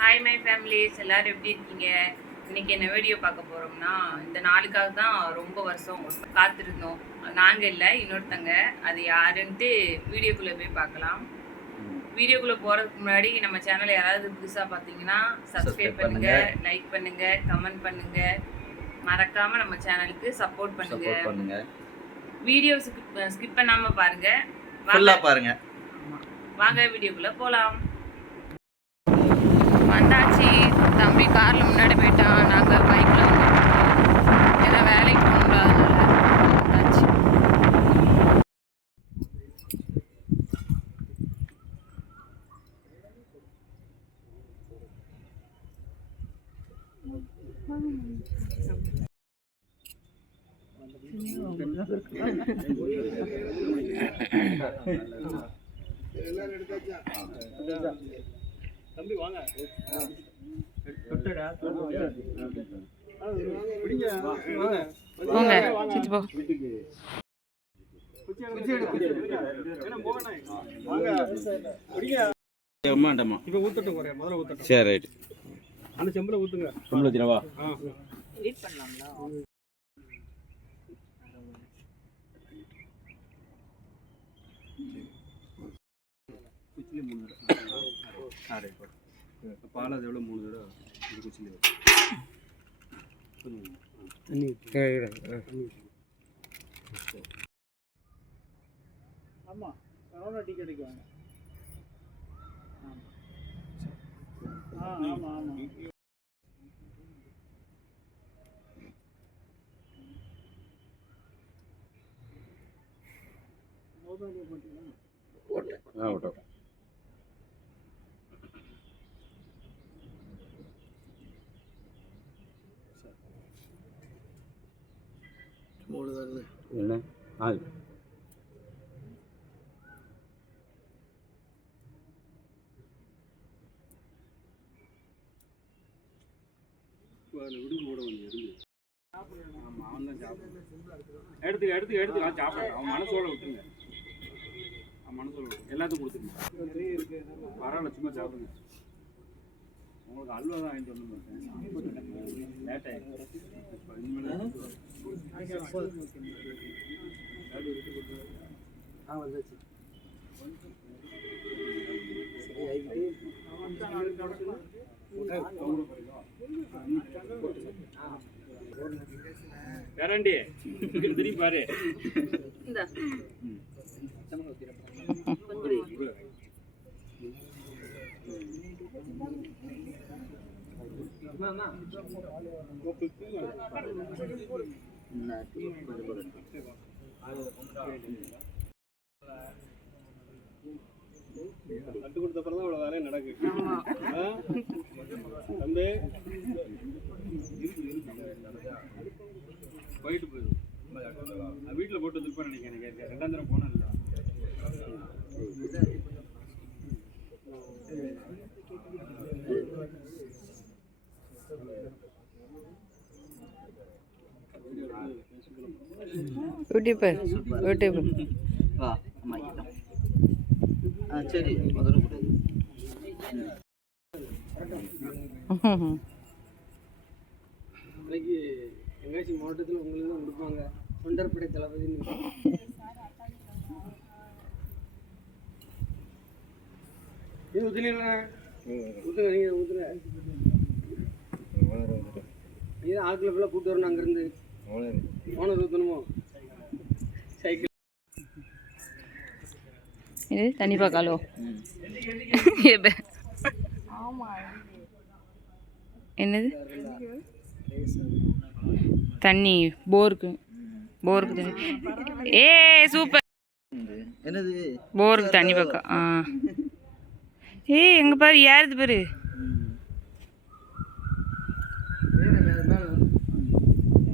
Hi my families எல்லாரும் எப்படி இருக்கீங்க? இன்னைக்கு என்ன வீடியோ பார்க்க போறோம்னா இந்த நாளுக்காக தான் ரொம்ப வருஷம் காத்திருந்தோம். நாங்க இல்லை இன்னொருத்தங்க. அது யாருன்ட்டு வீடியோக்குள்ள போய் பார்க்கலாம். வீடியோக்குள்ள போறதுக்கு முன்னாடி நம்ம சேனலை யாராவது புதுசா பார்த்தீங்கன்னா சப்ஸ்கிரைப் Subscribe பண்ணுங்க. லைக் பண்ணுங்க கமெண்ட் பண்ணுங்க. மறக்காம நம்ம சேனலுக்கு சப்போர்ட் பண்ணுங்க. சப்போர்ட் பண்ணுங்க. வீடியோ ஸ்கிப் பண்ணாம பாருங்க. ஃபுல்லா வாங்க. பாருங்க. ஆமா. வாங்க வீடியோக்குள்ள போலாம் வந்தாச்சு தம்பி காரில் முன்னாடி போயிட்டான். நாங்கள் பைக்கில் ஏன்னா வேலைக்கு போகணும்ல தம்பி வாங்க. போங்க போ. அம்மாண்டம்மா. இப்ப ஊத்தட்டும் குறைய முதல்ல ஊத்தட்டும். சரி ரைட் அந்த செம்புல ஊத்துங்க. கும்பல வச்சிரவா ஆ. ரைட். பால் அது எவ்வளோ மூணு தடவை குச்சில கொஞ்சம் தண்ணி ஆமா சரவணா டீ கடைக்கு வாங்க ஆமா ஆமா. ஆ விட்டோம் என்ன? ஆ. விடுப்பு போட கொஞ்சம் இருந்து. அவன் தான் சாப்பிடுறான் எடுத்துக்க எடுத்துக்க எடுத்துக்க. அவன் சாப்பிடுறான். அவன் மனசோட விட்டுருங்க. அவன் மனசோட விட்டு எல்லாத்துக்கும் கொடுத்துருங்க. பரவாயில்ல சும்மா சாப்பிடுங்க. உங்களுக்கு அல்வா தான் வாங்கிட்டு வந்து லேட் ஆயிடுச்சு. இப்ப இனிமேல் ஆ? வந்துச்சு. கரண்டி திரும்பி பாரு. கட்டு கொடுத்த அப்புறம் தான் இவ்வளோ வேலையும் நடக்கு வந்து போயிட்டு போயிடும் வீட்டில் போட்டு திருப்ப நினைக்கிறேன். எனக்கு ரெண்டாம் போனேன். இல்லை யூடியூப் யூடியூப் வா. சரி இன்னைக்கு எங்காச்சும் மாவட்டத்தில் உங்களுக்கு தான் கொடுப்பாங்க. தொண்டர்படை தளபதினு. இது ஊற்றுனீங்களா ஊற்றுங்க நீங்கள் ஊற்றுங்க நீ தான் ஆக்கில் ஃபுல்லாக கூட்டு வரணும் அங்கேருந்து. ஓனர் ஊற்றணுமோ சைக்கிள் இது தண்ணி பார்க்காலோ என்னது? தண்ணி போருக்கு. போருக்கு தண்ணி. ஏ சூப்பர். என்னது? போருக்கு தண்ணி பக்கம் ஆ. ஏய் எங்க பாரு யாருது பாரு.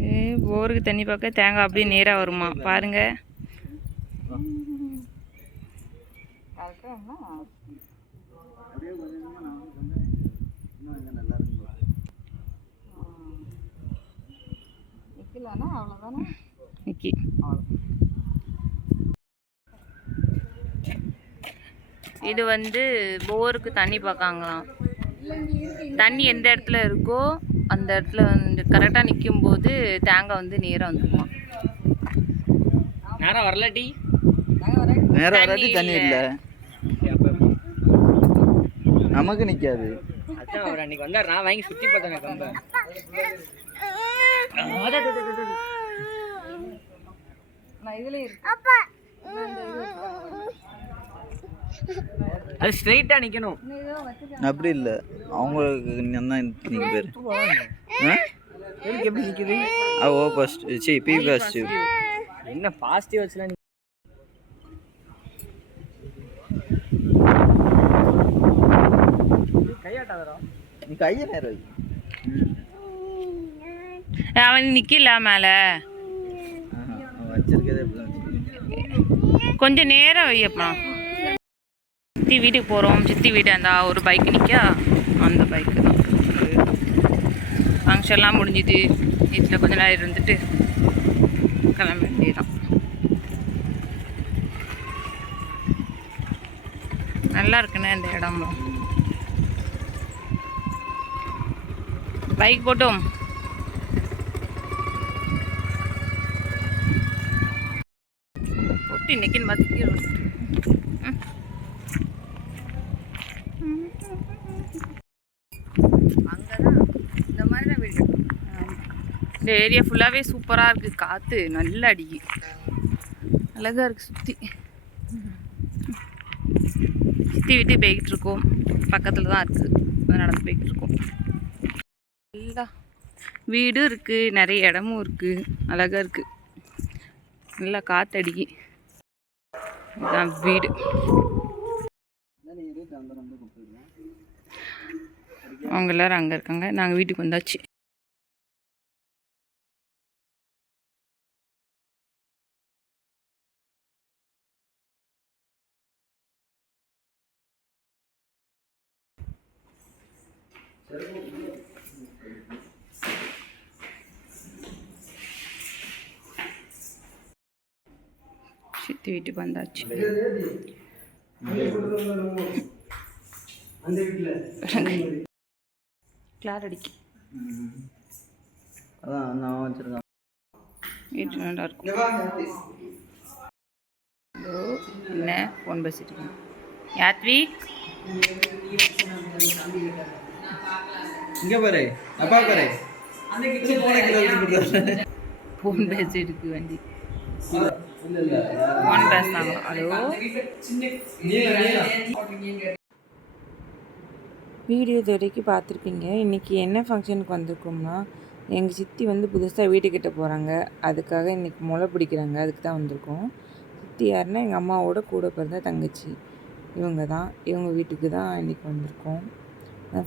ஏ போருக்கு தண்ணி பார்க்க தேங்காய் அப்படியே நேராக வருமா? பாருங்க இன்னும் எங்க நல்லா இருக்கு இது வந்து போருக்கு தண்ணி பார்க்காங்களாம். தண்ணி எந்த இடத்துல இருக்கோ அந்த இடத்துல வந்து கரெக்டாக நிற்கும் போது தேங்காய் வந்து நேராக வந்துருமா? நேரம் வரலாட்டி நேரம் வராட்டி தண்ணி இல்ல. இல்லை நமக்கு நிற்காது அதான் அவர் அன்னைக்கு வந்தார். நான் வாங்கி சுற்றி பார்த்தேன் கம்ப. அது ஸ்ட்ரைட்டாக நிற்கணும் அப்படி இல்லை. அவங்களுக்கு தான் நீங்கள் பேர். எப்படி நிற்குது ஆ O positive C B positive என்ன பாசிட்டிவ் வச்சுலாம் கையாட்டாதரா நீ கையை நேரம் அவன் நிற்கல மேலே. கொஞ்சம் நேரம் வையப்பா. சித்தி வீட்டுக்கு போகிறோம் சித்தி வீடு அந்த ஒரு பைக் நிற்கா அந்த பைக்கு தான். ஃபங்க்ஷன்லாம் முடிஞ்சுது. வீட்டில் கொஞ்ச நேரம் இருந்துட்டு கிளம்ப வேண்டியதான் நல்லா இருக்குண்ணே இந்த இடம்லாம் பைக் போட்டோம். ரோஸ்ட் இன்னைக்குன்னு பார்த்து ரோஸ்ட் விட்டுட்டு. இந்த மாதிரி தான் வீடு. இந்த ஏரியா ஃபுல்லாகவே சூப்பராக இருக்குது காற்று நல்லா அடிக்கு. அழகாக இருக்குது சுற்றி சுற்றி விட்டு போய்கிட்டு இருக்கோம். பக்கத்தில் தான் இருக்குது நடந்து போய்கிட்டு இருக்கோம். நல்லா வீடும் இருக்குது நிறைய இடமும் இருக்குது அழகாக இருக்குது நல்லா காற்றடிக்கு இதுதான் வீடு. அவங்க எல்லாரும் அங்கே இருக்காங்க. நாங்கள் வீட்டுக்கு வந்தாச்சு. சித்தி வீட்டுக்கு வந்தாச்சு. கிளார் அடிக்கு அதான் நான் வச்சிருக்கேன். வீட்டு நல்லா இருக்கும். என்ன? ஃபோன் பேசிட்டு இருக்கேன் யாத்விக் இங்கே பாரு அப்பா பாரு ஃபோன் பேசிட்டு இருக்கு வண்டி. ஃபோன் பேசினாங்க ஹலோ வீடியோ இது வரைக்கும் பார்த்துருப்பீங்க. இன்றைக்கி என்ன ஃபங்க்ஷனுக்கு வந்திருக்கோம்னா எங்கள் சித்தி வந்து புதுசாக வீட்டுக்கிட்ட போகிறாங்க அதுக்காக இன்றைக்கி முளை பிடிக்கிறாங்க. அதுக்கு தான் வந்திருக்கோம். சித்தி யாருன்னா எங்கள் அம்மாவோட கூட பிறந்த தங்கச்சி. இவங்க தான். இவங்க வீட்டுக்கு தான் இன்றைக்கி வந்திருக்கோம்.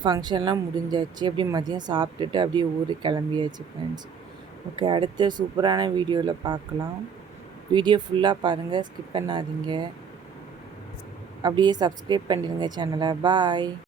ஃபங்க்ஷன்லாம் முடிஞ்சாச்சு. அப்படியே மதியம் சாப்பிட்டுட்டு அப்படியே ஊருக்கு கிளம்பியாச்சு ஃப்ரெண்ட்ஸ் ஓகே அடுத்த சூப்பரான வீடியோவில் பார்க்கலாம். வீடியோ ஃபுல்லாக பாருங்கள் ஸ்கிப் பண்ணாதீங்க. அப்படியே சப்ஸ்கிரைப் பண்ணிடுங்க சேனலை பாய்